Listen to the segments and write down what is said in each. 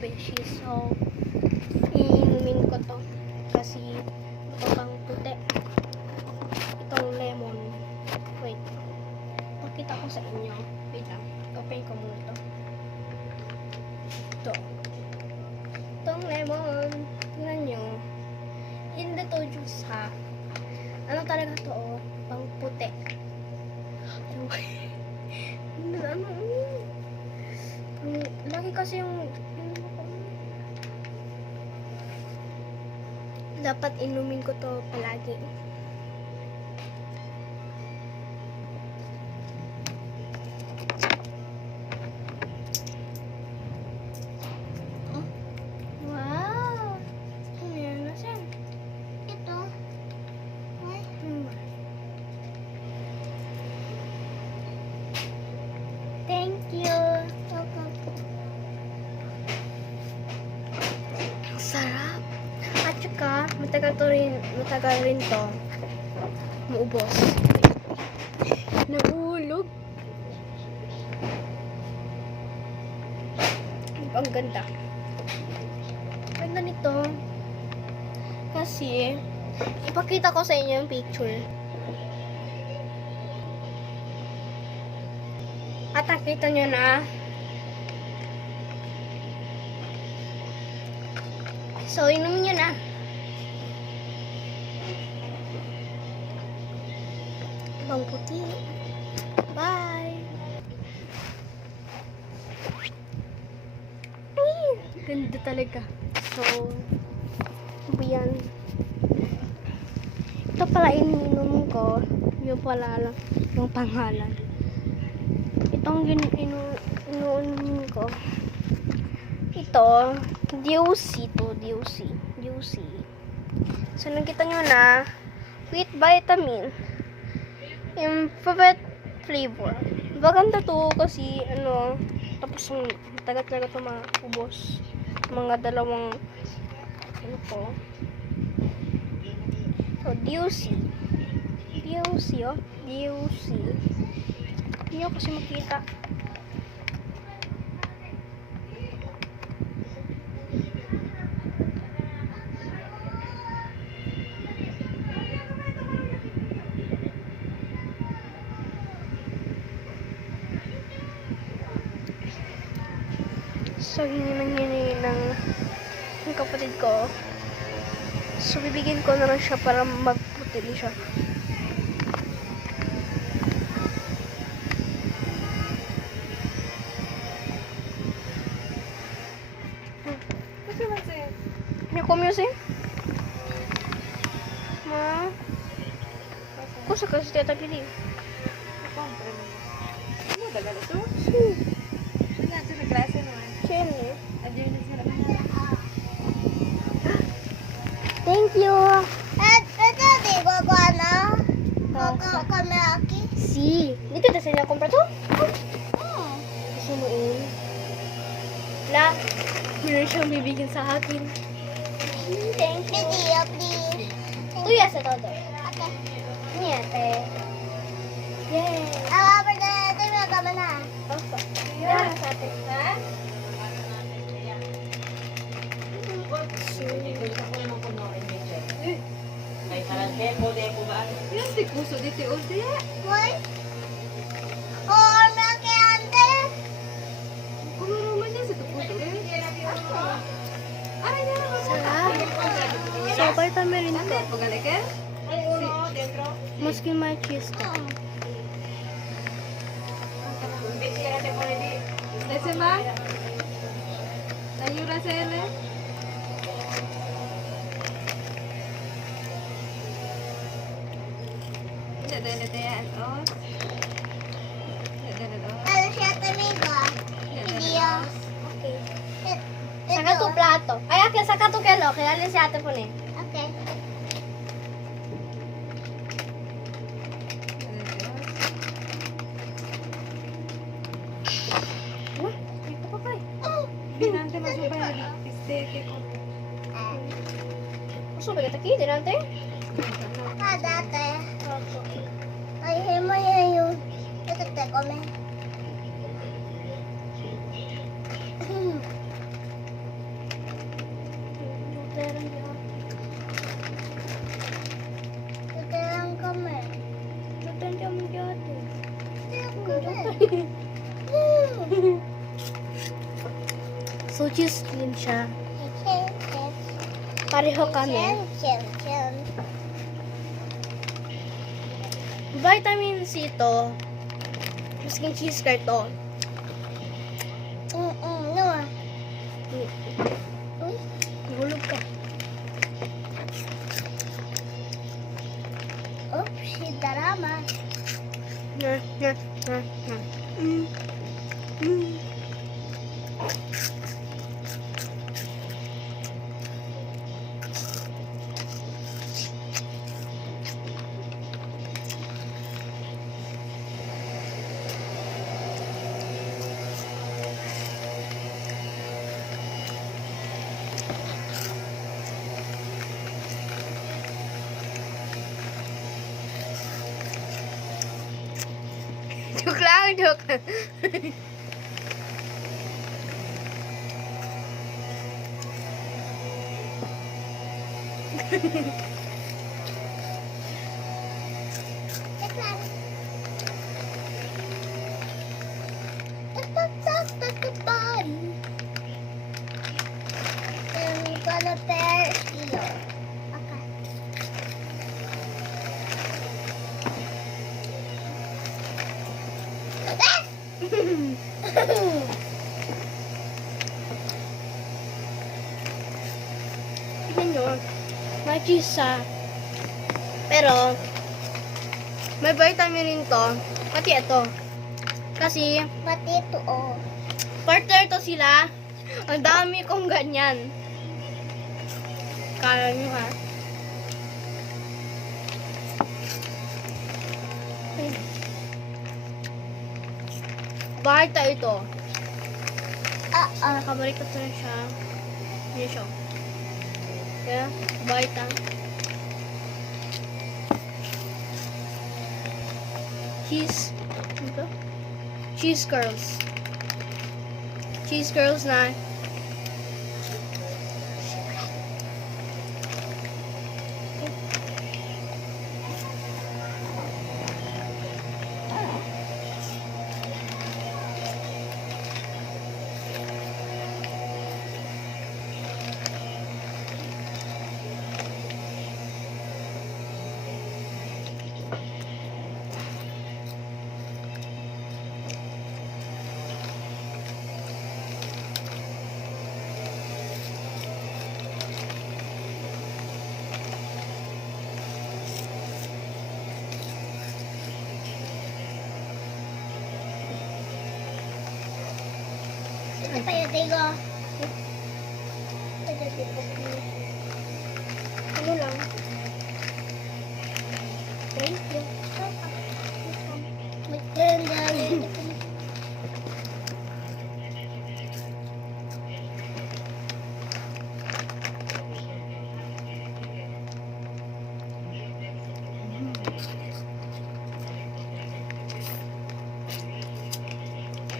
beshi. So, inumin ko to. Kasi, ito pang puti. Itong lemon. Wait. Pakita ko sa inyo. Wait lang. Open ko muna to. Ito. Itong lemon. Tingnan nyo. Hindi to juice ha. Ano talaga to oh? Pang puti. Ano? Lagi kasi yung dapat inumin ko to palagi. Wow! Ayan, nasan? Ito. Thank you. Sarap. At saka, matagal rin to maubos. Nahulog. Ang ganda. Ganda nito. Kasi, ipakita ko sa inyo yung picture. At nakita nyo na so, inumin nyo na. Bang puti. Bye! Ay, ganda talaga. So, yan. Ito pala ininom ko. Yung pala lang, yung pangalan. Itong inuunin ko. Ito, DOC to, DOC. So, nakita nyo na, with vitamin, yung favorite flavor. Maganda to kasi, tapos yung tagal talaga ito maubos. Mga dalawang, po. So, DOC. Oh. DOC. Hindi nyo kasi makita. So, hingi ng kapatid ko. So, bibigyan ko na lang siya para magputi din siya. Ini komyosin? Ma? Kok suka setiap tadi nih? Ano dagal ito? Sih. Ano sa naglasa naman? Sini. Adiyo na sila. Thank you. Kami aquí. Sí. Dito na sila compra to? Sinuin. La, meron siyang bibigyan sa akin. Thank you. Video, please. Tuya sa todo. Okay. Niente. Yay. Apa ito yung kama na? Opo. Yan sa atin. Ha? Ay, karante, pode po ba? Yan, di kuso dito, ode. Why? Oh, may ante. Kumuro man yan sa tukuso, eh. Aray na naman. Sarap. So, vitamin rin to. Pagalik, eh? Ay, uno, dentro. Muskin my cheese to. Lese ba? Layo na sa ele. Dada yan, oh. Dada, oh. Ano siya tamigo? Video. Okay. Ito. Saka to plato. Ay, akin, saka to kelo. Kaya si ate po na eh. Okay. Wah, dito pa kayo. Binante masubay. Pisteke ko. Gusto ba kita kiti nante? Dati. Ay, himo yun. Ito te, ごめん。 Sarap. ごめん。 So, うん。 bye-bye. Tuteran di ate. Tuteran kami. Tuteran di amo di ate. Tuteran kami. So, cheese cream siya. Pareho kami. Vitamin C to. Masking cheese curd to. No. Hulog ka. Oops, si Darama. Mm. Mm. Joke lang, joke. I'm gonna bear eel. Okay. Tignan nyo. May cheese siya. Pero, may vitamin rin to. Pati ito. Kasi, Pati ito, oh. partner to sila. Ang dami kong ganyan. Kala nyo ha. Barta ito. Nakabalik ko na siya. Yan siya. Kaya, barta. Cheese. Ano to? Cheese curls. Cheese curls na. Ito pa yung tigo. Ano lang? Thank you. Maganda.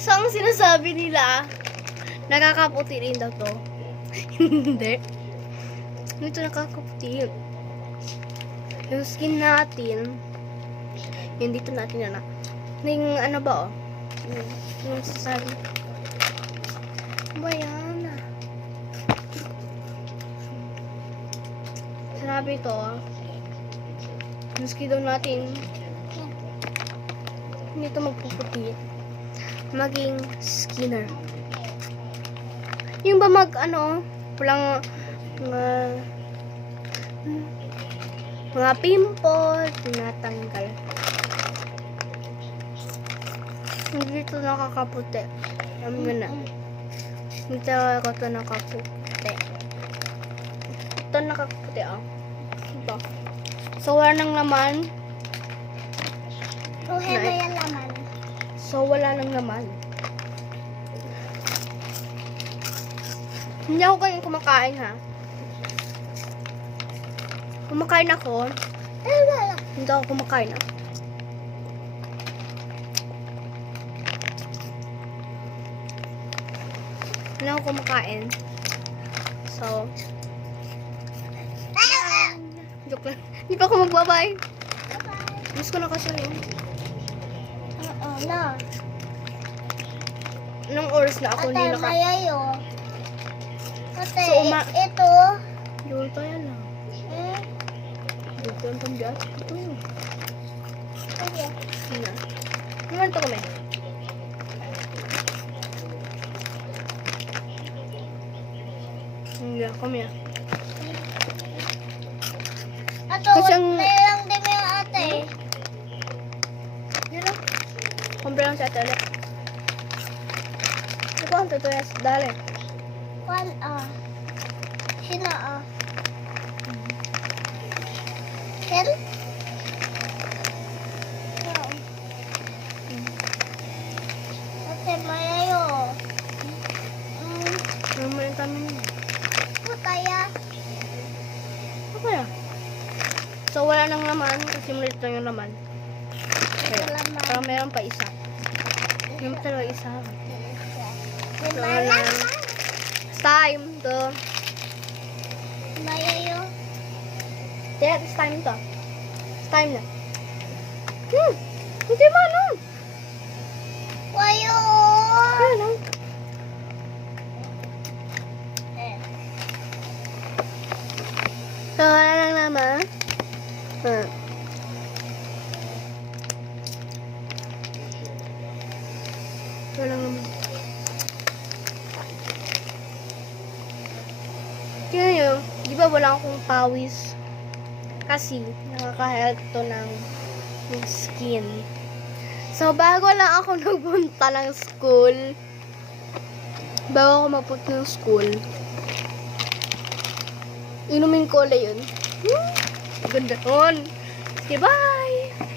So, ang sinasabi nila, nakakaputi rin daw to. Hindi. Ito nakakaputi. Yung skin natin, yung dito natin na. Yung ano ba, oh? Yung sasabi. Ba yan? Sabi to, yung skin daw natin, hindi ito magpuputi. Maging skinner. Yung ba walang mga pimple, tinatanggal. Hindi ito nakakaputi. Alam mo na. Hindi ako ito nakaputi. Ito nakaputi, ah. Ito. So, wala nang laman. Kuhin mo yung laman. So, wala nang laman. Hindi ako ganyan kumakain, ha? Kumakain ako. Hindi ako kumakain, ha? Hindi ako kumakain. So, Joke lang. Hindi pa ako magbabay. Bye-bye. Miss ko na kasi yun. Na. Anong oras na ako Ate, hindi naka... mayayo. Ate, So, ito. Yun tayo na. Eh, Yun tayo ang pambias. Ito yun. okay. Yun na. Naman ito kami. Hindi, kami ah. Ato, Kasi ang- may lang din yung ate. Yun lang. Kumpre lang sa ate ulit. Ito ang tutuyas. Dali. One, Sino, Ken? Oo. Ate, mayayo. Ano mo yung tamin mo? Putaya. Okay ah. So, wala nang laman. Kasi mulit lang yung laman. Ito laman. Parang meron pa isa. Yung talaga isa. May Wala. laman. It's time to... Mayayo. Yeah, it's time to. It's time na. Hindi mo ano. Wayo. Ano? Eh. So, wala lang naman. Wala lang naman. Tingnan nyo, di ba wala akong pawis? Kasi, nakaka-help to ng skin. So, bago lang ako nagpunta ng school, bago ako magpunta ng school, inumin ko ulit yun. Ganda nun. Okay, bye!